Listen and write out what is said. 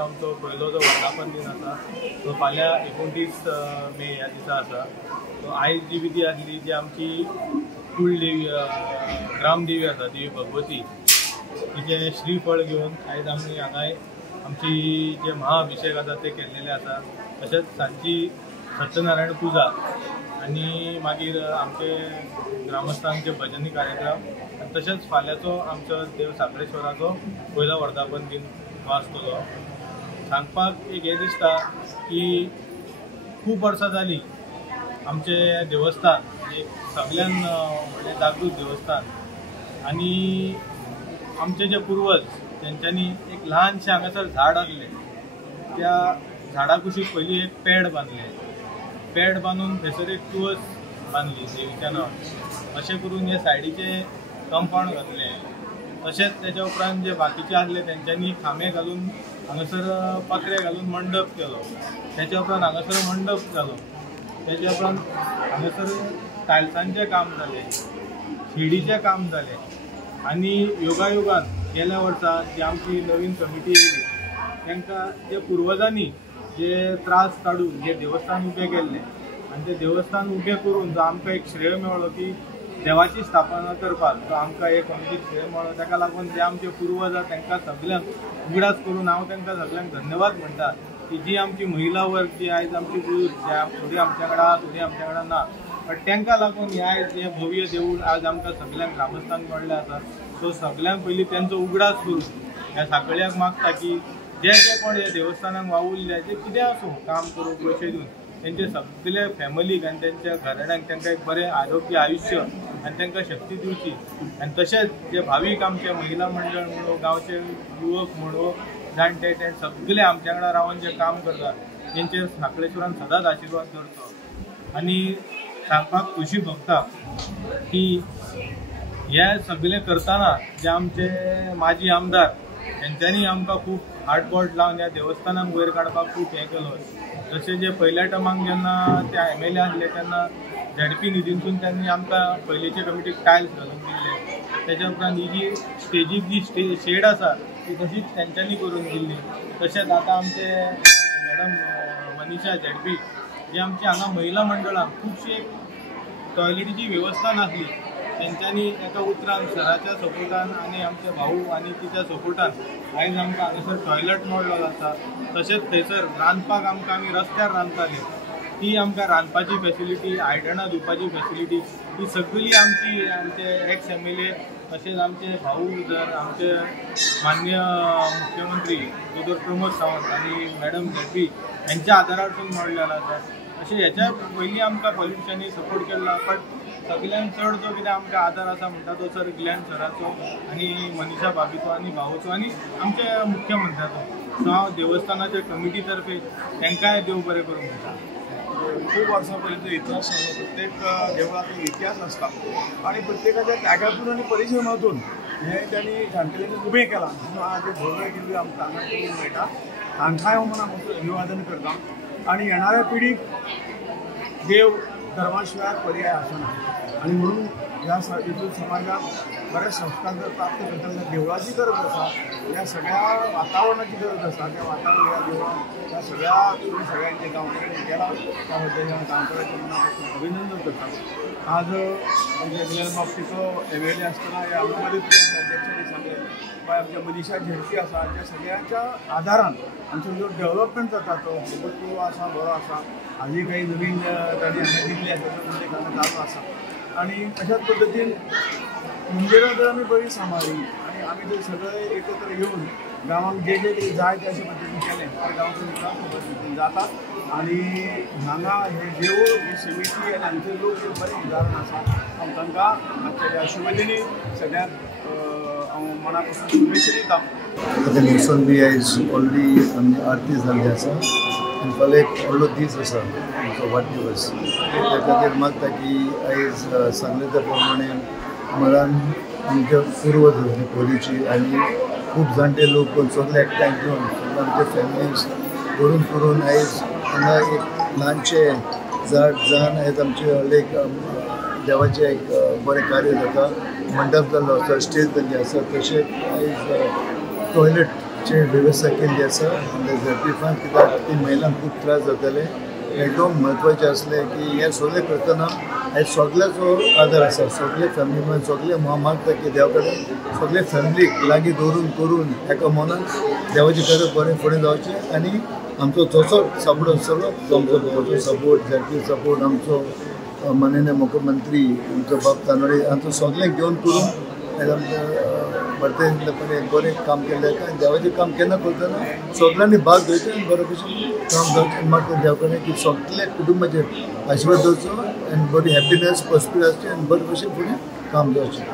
आमचो पयलो जो वर्धापन दिन आसा तो फाल्यां 29 मे ह्या दिसा आसा. तो आयज जी विधी आसली जी आमची कुलदेवी ग्रामदेवी आसा देवी भगवती तिचे श्रीफळ घेवन आयज आमी हांगा आमची जे महाअभिषेक आसा ते केल्लेले आसा. तशेंच सांजची सत्यनारायण पुजा आनी मागीर आमचे ग्रामस्थांचे भजनी कार्यक्रम आनी तशेंच फाल्यांचो आमचो देव साखळेश्वराचो पयलो वर्धापन दिन आसतलो. सांगपाक एक हे दिसता की खूब वर्सां जालीं आमचे देवस्थान एक सगळ्यान व्हडलें जागृत देवस्थान आनी आमचे जे पुर्वज तेंच्यांनी एक ल्हानशें हांगासर झाड आसलें त्या झाडा कुशीक पयलीं एक पेड बांदलें. पेड बांदून थंयसर एक तुळस बांदली देवीच्या नांवान. अशें करून हे सायडीचे कंपाउंड घातलें. तशेंच तेच्या उपरांत जे बाकीचे आसले तेंच्यांनी खांबे घालून हांगासर पाखरे घालून मंडप केलो. तेच्या उपरांत हांगासर मंडप जालो. तेच्या उपरांत हांगासर टायल्सांचें काम जालें, शिडीचें काम जालें आनी योगायोगान गेल्या वर्सा जी आमची नवीन कमिटी येयली तांकां जे पुर्वजांनी जे त्रास काडून जे देवस्थान उबें केल्लें आनी ते देवस्थान उबें करून जो आमकां एक श्रेय मेळ्ळो की देवाची स्थापना करपाक तो आमकां एक कमिटीक श्रेय मेळ्ळो. ताका लागून जे आमचे पुर्वज आसा तांकां सगळ्यांक उगडास करून हांव तांकां सगळ्यांक धन्यवाद म्हणटा की जी आमची महिला वर्ग जी आयज आमची थोडी आमच्या कडेन थोडी आमच्या कडेन ना बट तांकां लागून हे आयज हे भव्य देवूळ आज आमकां सगळ्यांक ग्रामस्थांक मेळ्ळें आसा. सो सगळ्यांक पयलीं तेंचो उगडास करून ह्या सांखळ्याक मागता की जे कोण ह्या देवस्थानाक वावुरले जे कितें आसूं काम करूं पयशे दिवन तेंचे सगळे फॅमिलीक आनी तेंच्या घराण्यांक तांकां एक बरें आरोग्य आयुश्य आनी तांकां शक्ती दिवची. आनी तशेंच जे भावीक आमचे महिला मंडळ म्हणो गांवचे युवक म्हणो जाणटे ते सगळे आमच्या वांगडा रावन जे काम करतात तेंचेर सांखळेश्वरान सदांच आशिर्वाद करचो. आनी सांगपाक खुशी भोगता की हे सगळे करतना जे आमचे माजी आमदार तेंच्यांनी आमकां खूब हार्डबोल्ट लावन ह्या देवस्थानाक वयर काडपाक खूब हें केलो. जशें जे पयल्या टर्माक जेन्ना ते MLA आसले तेन्ना ZP निधींतून त्यांनी आमकां पयलींचे कमिटीक टायल्स घालून दिल्ले. तेच्या उपरांत ही जी स्टेजीक जी शेड आसा ती तशीच तेंच्यांनी करून दिल्ली. तशेंच आतां आमचे मॅडम मनीषा ZP जे आमची हांगा महिला मंडळाक खुबशी टॉयलेटीची वेवस्था नासली तेंच्यांनी एका उतरान सराच्या सपोर्टान आनी आमचे भाऊ आनी तिच्या सपोर्टान आयज आमकां हांगासर टॉयलेट मेळ्ळो आसा. तशेंच थंयसर रांदपाक आमकां आमी रस्त्यार रांदतालीं ती आमकां रांदपाची फॅसिलिटी आयदनां धुवपाची फॅसिलिटी ही सगळी आमचे एक्स MLA तशेंच आमचे भाऊ जर आमचे माननीय मुख्यमंत्री दोतोर प्रमोद सावंत आनी मॅडम ZP यांच्या आदारातून मेळ्ळेलो आसा. अशें हेच्या पयलीं आमकां पॉलिटिशनांनी सपोर्ट केला बट सगळ्यांत चड जो कितें आमकां आदार आसा म्हणटा तो सर ग्लॅन सराचो आनी मनीषा भाभीचो आनी भाऊचो आनी आमच्या मुख्यमंत्र्याचो. सो हांव देवस्थानाच्या कमिटी तर्फे तांकांय देव बरें करूंक म्हणटा. खूप वर्षां पर्यंत इतिहास सांगलो. प्रत्येक देवळाचो इतिहास आसता आणि प्रत्येकाच्या त्यागातून आणि परिश्रमातून हे त्यांनी जाणटेल्यांनी उबें केलां म्हणून आज भव्य दिव्य आमकां हांगा पळोवंक मेळटा. तांकांय हांव मनापासून अभिवादन करता. आणि येणाऱ्या पिढीक देव धर्मा शिवाय पर्याय आसना आणि म्हणून ह्या हितून समाजात बरेच संस्कार जर प्राप्त करताना देवळाची गरज आसा. ह्या सगळ्या वातावरणाची गरज आसा. त्या वातावरण ह्या देवळान ह्या सगळ्यांचे गांवकऱ्यांनी केला त्या बद्दल गांवकऱ्यांच्या मनापासून अभिनंदन करता. आज म्हणजे बाबतीचो MLA आसतना हे आमच्या अध्यक्षांनी सांगलें बाय आमच्या मनीषा ZP आसा ज्या सगळ्यांच्या आदारान आमचो जो डेव्हलपमेंट जाता तो खूब आसा बरो आसा. आनी काही नवीन तांणी हांगा दिल्ले आसा म्हणजे हांगा चालू आसा. आणि अशाच पद्दतीन मंदिरां जर आमी बरी सांबाळ्ळी आनी आमी जर सगळे एकत्र येवन गांवांक जे कितें जाय ते अशे पद्दतीन केलें तर गांवचो विकास पद्दतीन जाता. आणि हांगा हे देवूळ ही समिती आनी हांगचे लोक जे बरे उदाहरण आसा हांव तांकां आजच्या ह्या शुभ दिनी सगळ्यांक हांव मनापासून शुभेच्छा दिता. आतां न्यूसान बी आयज ऑलरेडी आमची आरती जाल्ली आसा आनी फाल्यां एक व्हडलो दीस आसा आमचो वाडदिवस. त्या खातीर मागता की आयज सांगले त्या प्रमाणे मळान आमच्या पुर्वज पयलींची आनी खूब जाणटे लोक सगळे एकठांय घेवन आमचे फॅमिलीज करून आयज हांगा एक ल्हानशें झाड जावन आयज आमचे व्हडले देवाचें एक बरें कार्य जाता. मंडप जाल्लो आसा, स्टेज जाल्ली आसा, तशेंच आयज टॉयलेटची वेवस्था केल्ली आसा. आनी झडपीफान कित्याक ती महिलांक खूब त्रास जाताले. एकदम म्हत्वाचें आसलें की हें सगळें करतना आयज सगळ्याचो आदार आसा. सगळे फॅमिली सगळे मागता की देवा कडेन सगळे फॅमिलीक लागीं दवरून करून एका मनान देवाचें कार्य बरें फुडें जावचें. आनी आमचो जसो सपोर्ट आसतलो आमचो गोवाचो सपोर्ट, झडपी सपोर्ट, आमचो माननीय मुख्यमंत्री आमचो बाब तानोडे हांचो सगळें घेवन करून आयज आमकां बरें बरें काम केल्लें आनी देवाचें काम केन्ना करतना सगळ्यांनी भाग घेवचें आनी बरे भशेन काम जावचें. मागता देवा कडेन की सगळे कुटुंबाचेर आशिर्वाद दवरचो आनी बरी हॅपिनस प्रॉस्पेरिटी आनी बरे भशेन फुडें काम जावचें.